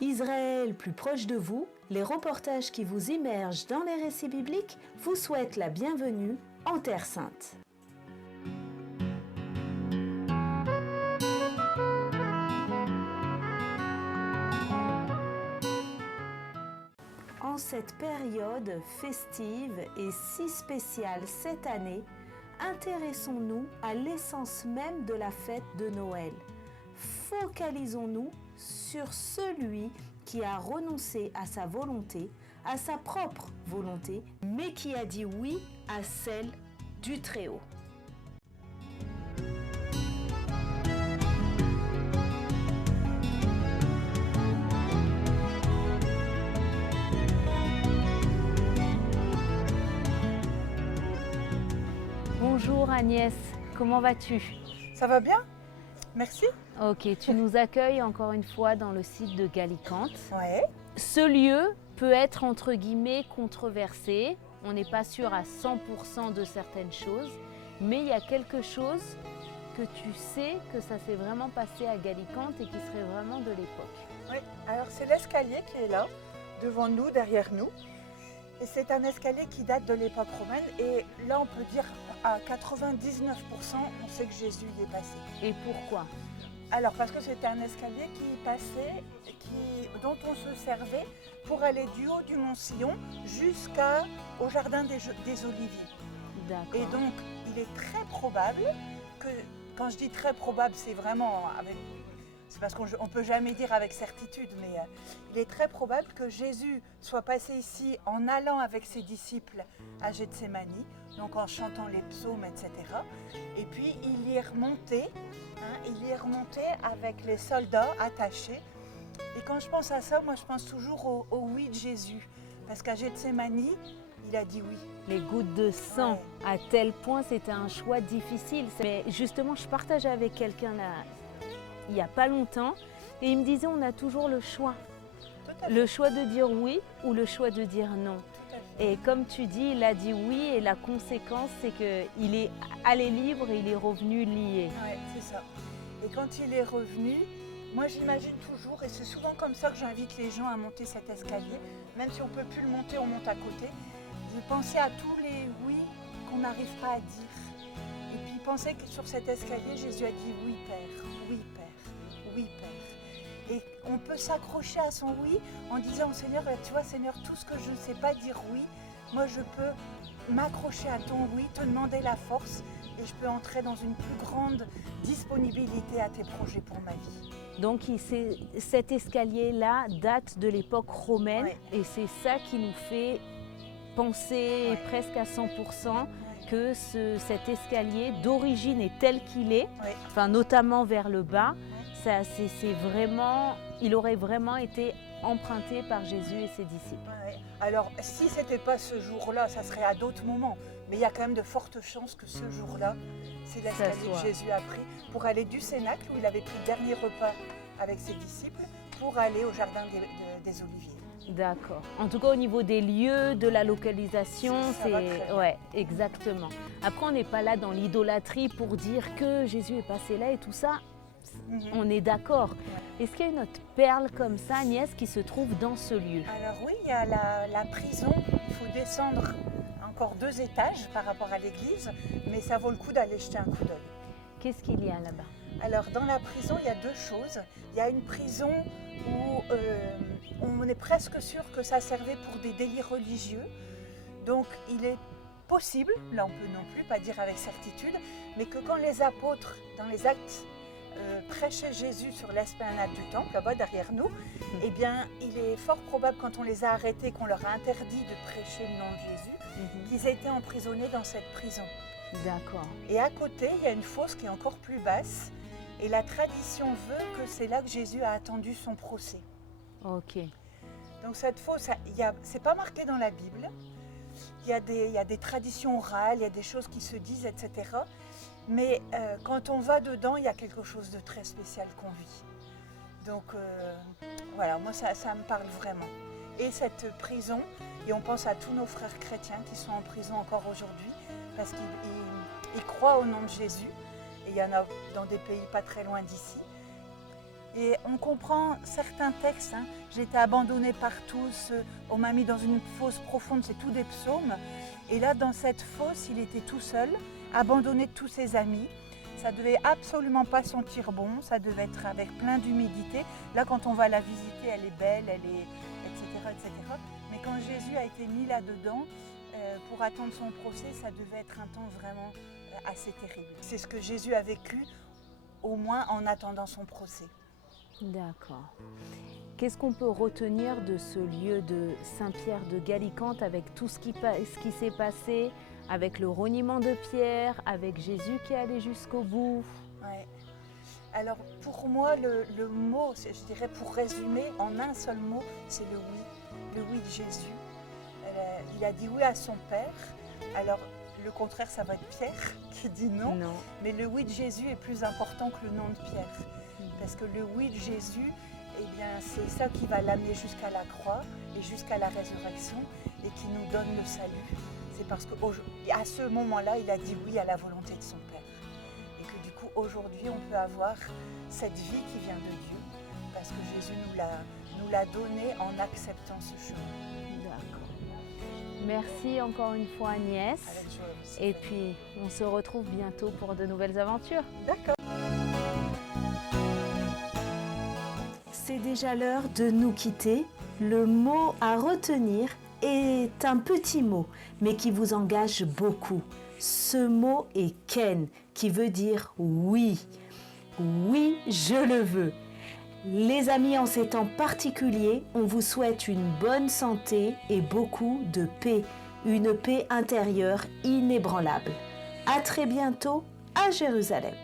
Israël plus proche de vous, les reportages qui vous immergent dans les récits bibliques vous souhaitent la bienvenue en Terre Sainte. En cette période festive et si spéciale cette année, intéressons-nous à l'essence même de la fête de Noël. Focalisons-nous sur celui qui a renoncé à sa volonté, à sa propre volonté, mais qui a dit oui à celle du Très-Haut. Bonjour Agnès, comment vas-tu? Ça va bien? Merci. Ok, tu nous accueilles encore une fois dans le site de Gallicante. Ouais. Ce lieu peut être entre guillemets controversé, on n'est pas sûr à 100% de certaines choses, mais il y a quelque chose que tu sais que ça s'est vraiment passé à Gallicante et qui serait vraiment de l'époque. Oui. Alors c'est l'escalier qui est là, devant nous, derrière nous. Et c'est un escalier qui date de l'époque romaine. Et là, on peut dire à 99%, on sait que Jésus y est passé. Et pourquoi? Alors parce que c'était un escalier qui passait, dont on se servait pour aller du haut du Mont Sillon jusqu'au jardin des Oliviers. D'accord. Et donc, il est très probable que, quand je dis très probable, c'est vraiment c'est parce qu'on ne peut jamais dire avec certitude, mais il est très probable que Jésus soit passé ici en allant avec ses disciples à Gethsémani, donc en chantant les psaumes, etc. Et puis il y est remonté, avec les soldats attachés. Et quand je pense à ça, moi je pense toujours au oui de Jésus, parce qu'à Gethsémani, il a dit oui. Les gouttes de sang, Ouais. à tel point c'était un choix difficile. Mais justement, je partageais avec quelqu'un là, il n'y a pas longtemps, et il me disait on a toujours le choix. Tout à fait. Le choix de dire oui ou le choix de dire non. Tout à fait. Et comme tu dis, il a dit oui et la conséquence c'est qu'il est allé libre et il est revenu lié. Ouais, c'est ça. Et quand il est revenu, moi j'imagine toujours, et c'est souvent comme ça que j'invite les gens à monter cet escalier, même si on ne peut plus le monter, on monte à côté, de penser à tous les oui qu'on n'arrive pas à dire. Et puis penser que sur cet escalier, Jésus a dit oui Père, oui Père, oui Père. Et on peut s'accrocher à son oui en disant au Seigneur, tu vois Seigneur, tout ce que je ne sais pas dire oui, moi je peux m'accrocher à ton oui, te demander la force et je peux entrer dans une plus grande disponibilité à tes projets pour ma vie. Donc cet escalier-là date de l'époque romaine, Ouais. et c'est ça qui nous fait penser Ouais. presque à 100% que cet escalier d'origine est tel qu'il est, Oui. enfin notamment vers le bas, ça, c'est vraiment, il aurait vraiment été emprunté par Jésus et ses disciples. Ouais. Alors, si ce n'était pas ce jour-là, ça serait à d'autres moments. Mais il y a quand même de fortes chances que ce jour-là, c'est l'escalier que soit. Jésus a pris pour aller du Cénacle, où il avait pris le dernier repas avec ses disciples, pour aller au jardin des Oliviers. D'accord. En tout cas, au niveau des lieux, de la localisation, Ça va très bien. ouais, exactement. Après, on n'est pas là dans l'idolâtrie pour dire que Jésus est passé là et tout ça. On est d'accord. Est-ce qu'il y a une autre perle comme ça, Agnès, qui se trouve dans ce lieu? Alors oui, il y a la prison. Il faut descendre encore 2 étages par rapport à l'église, mais ça vaut le coup d'aller jeter un coup d'œil. Qu'est-ce qu'il y a là-bas? Alors dans la prison, il y a 2 choses. Il y a une prison où on est presque sûr que ça servait pour des délits religieux. Donc il est possible, là on peut non plus pas dire avec certitude, mais que quand les apôtres, dans les actes, prêchaient Jésus sur l'esplanade du temple, là-bas derrière nous, eh bien il est fort probable quand on les a arrêtés, qu'on leur a interdit de prêcher le nom de Jésus, qu'ils aient été emprisonnés dans cette prison. D'accord. Et à côté, il y a une fosse qui est encore plus basse. Et la tradition veut que c'est là que Jésus a attendu son procès. Ok. Donc cette fosse, c'est pas marqué dans la Bible. Il y a des traditions orales, il y a des choses qui se disent, etc. Mais quand on va dedans, il y a quelque chose de très spécial qu'on vit. Donc voilà, moi ça me parle vraiment. Et cette prison, et on pense à tous nos frères chrétiens qui sont en prison encore aujourd'hui, parce qu'ils croient au nom de Jésus. Et il y en a dans des pays pas très loin d'ici. Et on comprend certains textes. Hein. J'ai été abandonnée par tous, on m'a mis dans une fosse profonde, c'est tout des psaumes. Et là, dans cette fosse, il était tout seul, abandonné de tous ses amis. Ça devait absolument pas sentir bon, ça devait être avec plein d'humidité. Là, quand on va la visiter, elle est belle, elle est, etc., etc. Mais quand Jésus a été mis là-dedans, pour attendre son procès, ça devait être un temps vraiment assez terrible. C'est ce que Jésus a vécu, au moins en attendant son procès. D'accord. Qu'est-ce qu'on peut retenir de ce lieu de Saint-Pierre de Gallicante avec tout ce qui s'est passé, avec le reniement de Pierre, avec Jésus qui est allé jusqu'au bout? Ouais. Alors pour moi, le mot, je dirais pour résumer, en un seul mot, c'est le oui de Jésus. Il a dit oui à son Père. Alors le contraire, ça va être Pierre qui dit non. Mais le oui de Jésus est plus important que le non de Pierre. Parce que le oui de Jésus, eh bien, c'est ça qui va l'amener jusqu'à la croix et jusqu'à la résurrection et qui nous donne le salut. C'est parce qu'à ce moment-là, il a dit oui à la volonté de son Père. Et que du coup, aujourd'hui, on peut avoir cette vie qui vient de Dieu parce que Jésus nous l'a donnée en acceptant ce chemin. D'accord. Merci encore une fois Agnès. Avec joie aussi. Et puis, on se retrouve bientôt pour de nouvelles aventures. D'accord. C'est déjà l'heure de nous quitter. Le mot à retenir est un petit mot, mais qui vous engage beaucoup. Ce mot est Ken, qui veut dire oui. Oui, je le veux. Les amis, en ces temps particuliers, on vous souhaite une bonne santé et beaucoup de paix. Une paix intérieure inébranlable. À très bientôt à Jérusalem.